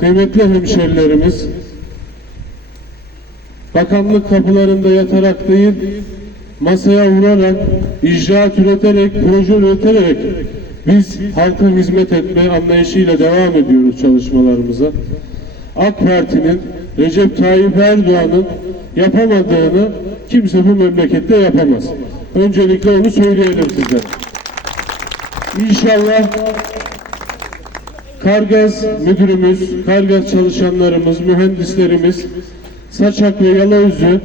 kıymetli hemşerilerimiz, bakanlık kapılarında yatarak değil, masaya vurarak, icraat üreterek, proje üreterek biz halka hizmet etme anlayışıyla devam ediyoruz çalışmalarımıza. AK Parti'nin Recep Tayyip Erdoğan'ın yapamadığını kimse bu memlekette yapamaz. Öncelikle onu söyleyelim size. İnşallah Kargaz müdürümüz, Kargaz çalışanlarımız, mühendislerimiz Saçak ve Yalıözü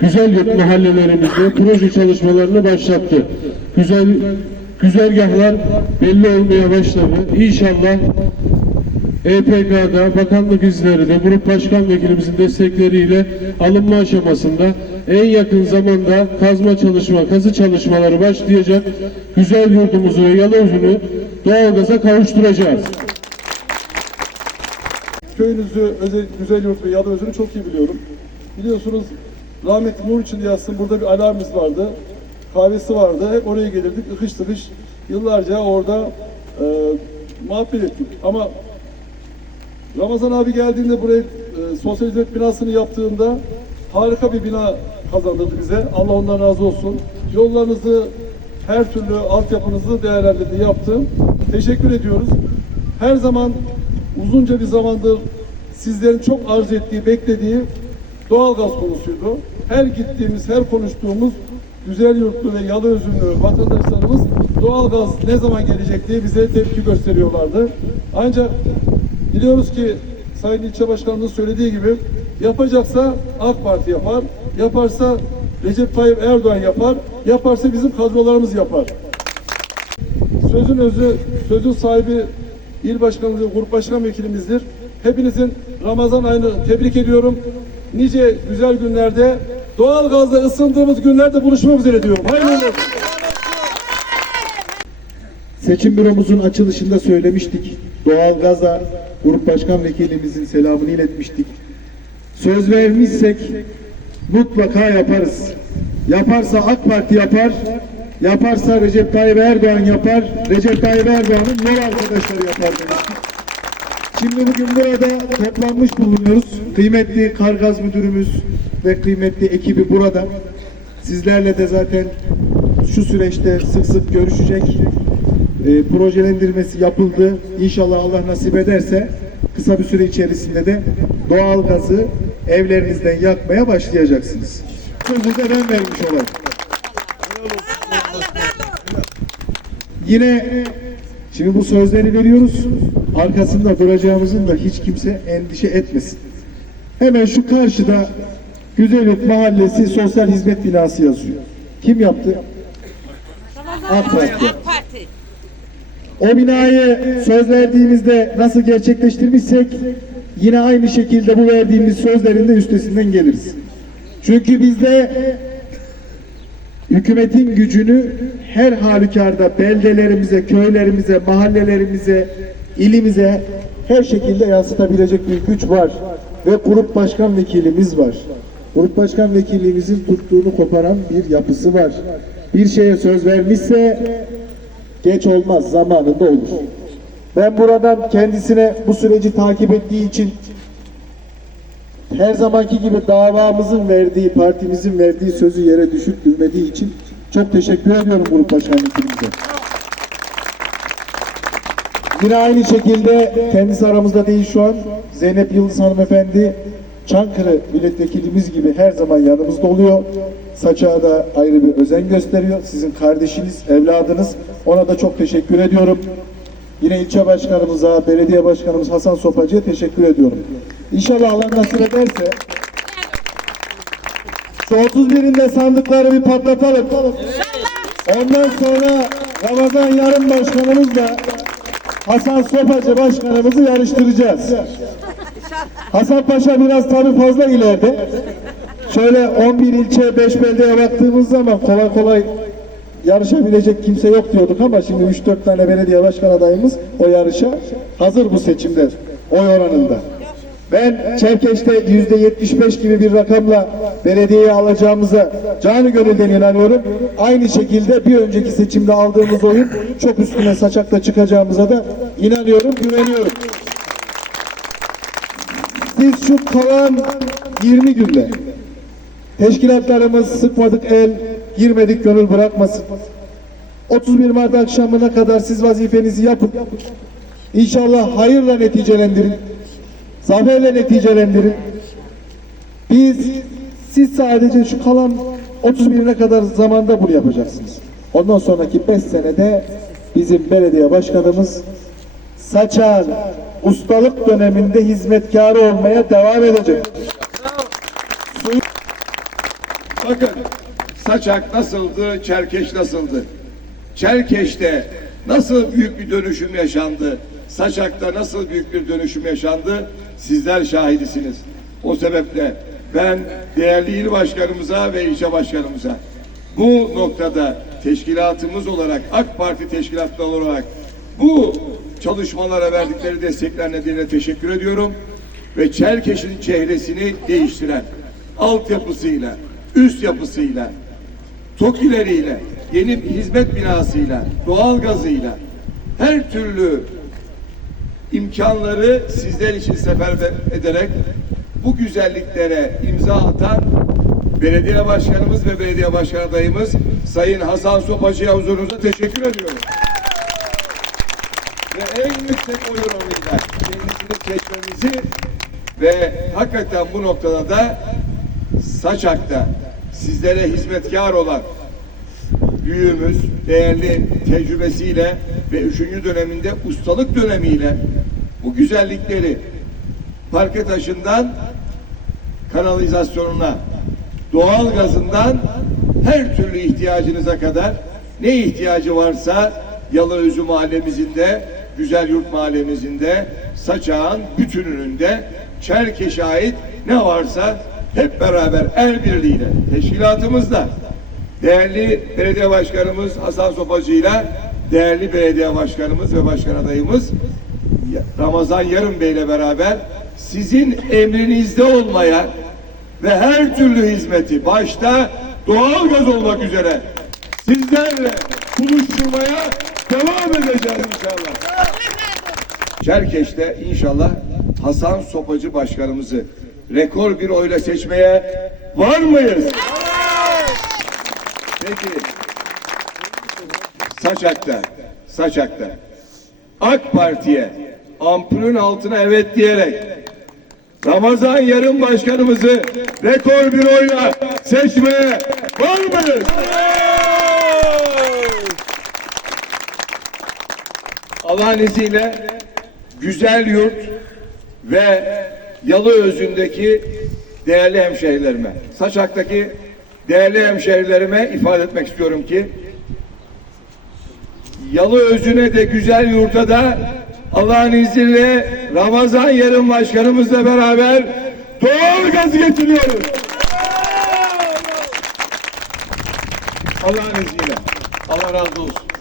güzel yurt mahallelerimizde proje çalışmalarını başlattı. Güzel güzergahlar belli olmaya başladı. İnşallah EPK'da, bakanlık izleri de, grup başkan vekilimizin destekleriyle alınma aşamasında en yakın zamanda kazma çalışma, kazı çalışmaları başlayacak. Güzel yurdumuzu ve Yalıözü'nü doğalgaza kavuşturacağız. Köyünüzü, özel, güzel yurt ve Yalıözü'nü çok iyi biliyorum. Biliyorsunuz rahmetli Nur için yazsın burada bir alarmımız vardı. Kahvesi vardı. Hep oraya gelirdik. ıkış tıkış. Yıllarca orada e, muhabbet ettik. Ama Ramazan abi geldiğinde buraya e, sosyal hizmet binasını yaptığında harika bir bina kazandırdı bize. Allah ondan razı olsun. Yollarınızı, her türlü altyapınızı değerlendirdi, yaptı. Teşekkür ediyoruz. Her zaman uzunca bir zamandır sizlerin çok arzu ettiği, beklediği doğalgaz konusuydu. Her gittiğimiz, her konuştuğumuz güzel yurtlu ve yalı özünlü vatandaşlarımız doğalgaz ne zaman gelecek diye bize tepki gösteriyorlardı. Ancak biliyoruz ki Sayın İlçe Başkanımız söylediği gibi yapacaksa AK Parti yapar, yaparsa Recep Tayyip Erdoğan yapar, yaparsa bizim kadrolarımız yapar. Sözün özü, sözün sahibi il başkanımız, grup başkan vekilimizdir. Hepinizin Ramazan ayını tebrik ediyorum. Nice güzel günlerde, doğal gazla ısındığımız günlerde buluşmak üzere diyorum. Hayırlı olsun. Seçim büromuzun açılışında söylemiştik. Doğalgaza grup başkan vekilimizin selamını iletmiştik. Söz vermişsek mutlaka yaparız. Yaparsa AK Parti yapar, yaparsa Recep Tayyip Erdoğan yapar, Recep Tayyip Erdoğan'ın yol arkadaşları yapar demiştik. Şimdi bugün burada toplanmış bulunuyoruz. Kıymetli Kargaz Müdürümüz ve kıymetli ekibi burada. Sizlerle de zaten şu süreçte sık sık görüşecek. E, projelendirmesi yapıldı. İnşallah Allah nasip ederse kısa bir süre içerisinde de doğal gazı evlerinizden yakmaya başlayacaksınız. Sözü de ben vermiş olayım. Yine şimdi bu sözleri veriyoruz. Arkasında duracağımızın da hiç kimse endişe etmesin. Hemen şu karşıda Güzellik Mahallesi Sosyal Hizmet Binası yazıyor. Kim yaptı? AK Parti. AK Parti. O binayı söz verdiğimizde nasıl gerçekleştirmişsek yine aynı şekilde bu verdiğimiz sözlerin de üstesinden geliriz. Çünkü bizde hükümetin gücünü her halükarda beldelerimize, köylerimize, mahallelerimize, ilimize her şekilde yansıtabilecek bir güç var. Ve grup başkan vekilimiz var. Grup başkan vekilimizin tuttuğunu koparan bir yapısı var. Bir şeye söz vermişse geç olmaz, zamanında olur. Ben buradan kendisine bu süreci takip ettiği için her zamanki gibi davamızın verdiği, partimizin verdiği sözü yere düşürtmediği için çok teşekkür ediyorum grup başkanlıklarımıza. Yine aynı şekilde kendisi aramızda değil şu an Zeynep Yıldız hanımefendi Çankırı milletvekilimiz gibi her zaman yanımızda oluyor. Saçağa da ayrı bir özen gösteriyor. Sizin kardeşiniz, evladınız. Ona da çok teşekkür ediyorum. Yine ilçe başkanımıza, belediye başkanımız Hasan Sopacı'ya teşekkür ediyorum. İnşallah Allah nasip ederse şu 31'inde sandıkları bir patlatalım. Ondan sonra Ramazan yarın başkanımızla Hasan Sopacı başkanımızı yarıştıracağız. Hasan Paşa biraz tabii fazla ileride. Şöyle 11 ilçe 5 beldeye baktığımız zaman kolay kolay yarışabilecek kimse yok diyorduk ama şimdi 3-4 tane belediye başkan adayımız o yarışa hazır bu seçimde oy oranında. Ben Çerkeş'te yüzde 75 gibi bir rakamla belediyeyi alacağımıza canı gönülden inanıyorum. Aynı şekilde bir önceki seçimde aldığımız oyun çok üstüne saçakla çıkacağımıza da inanıyorum, güveniyorum. Biz şu kalan 20 günde teşkilatlarımız sıkmadık el, girmedik gönül bırakmasın. 31 Mart akşamına kadar siz vazifenizi yapın. İnşallah hayırla neticelendirin. Zaferle neticelendirin. Biz siz sadece şu kalan 31'ine kadar zamanda bunu yapacaksınız. Ondan sonraki 5 senede bizim belediye başkanımız Saçar ustalık döneminde hizmetkarı olmaya devam edecek. Bakın Saçak nasıldı, Çerkeş nasıldı? Çerkeş'te nasıl büyük bir dönüşüm yaşandı? Saçak'ta nasıl büyük bir dönüşüm yaşandı? Sizler şahidisiniz. O sebeple ben değerli il başkanımıza ve ilçe başkanımıza bu noktada teşkilatımız olarak AK Parti teşkilatları olarak bu çalışmalara verdikleri destekler nedeniyle teşekkür ediyorum ve Çerkeş'in çehresini değiştiren altyapısıyla, üst yapısıyla, TOKİ'leriyle, yeni hizmet binasıyla, doğalgazıyla her türlü imkanları sizler için seferber ederek bu güzelliklere imza atan belediye başkanımız ve belediye başkan adayımız Sayın Hasan Sopacı'ya huzurunuza teşekkür ediyorum. Ve en yüksek oy oranıyla kendisini seçmemizi ve hakikaten bu noktada da Saçak'ta sizlere hizmetkar olan büyüğümüz değerli tecrübesiyle ve üçüncü döneminde ustalık dönemiyle bu güzellikleri parke taşından kanalizasyonuna, doğal gazından her türlü ihtiyacınıza kadar ne ihtiyacı varsa Yalıözü mahallemizin de, Güzel Yurt mahallemizin de, Saçağın bütününün de Çerkeş'e ait ne varsa hep beraber el birliğiyle teşkilatımızla değerli belediye başkanımız Hasan Sopacı'yla değerli belediye başkanımız ve başkan adayımız Ramazan Yarın Bey ile beraber sizin emrinizde olmaya ve her türlü hizmeti başta doğalgaz olmak üzere sizlerle buluşturmaya devam edeceğiz inşallah. Çerkeş'te inşallah Hasan Sopacı başkanımızı rekor bir oyla seçmeye var mıyız? Peki. Saçak'ta, Saçak'ta AK Parti'ye ampulün altına evet diyerek Ramazan Yarın Başkanımızı rekor bir oyla seçmeye var mıyız? Allah'ın izniyle güzel yurt ve yalı özündeki değerli hemşehrilerime, Saçak'taki değerli hemşehrilerime ifade etmek istiyorum ki yalı özüne de güzel yurta da Allah'ın izniyle Ramazan yarın başkanımızla beraber doğal gaz getiriyoruz. Allah'ın izniyle. Allah razı olsun.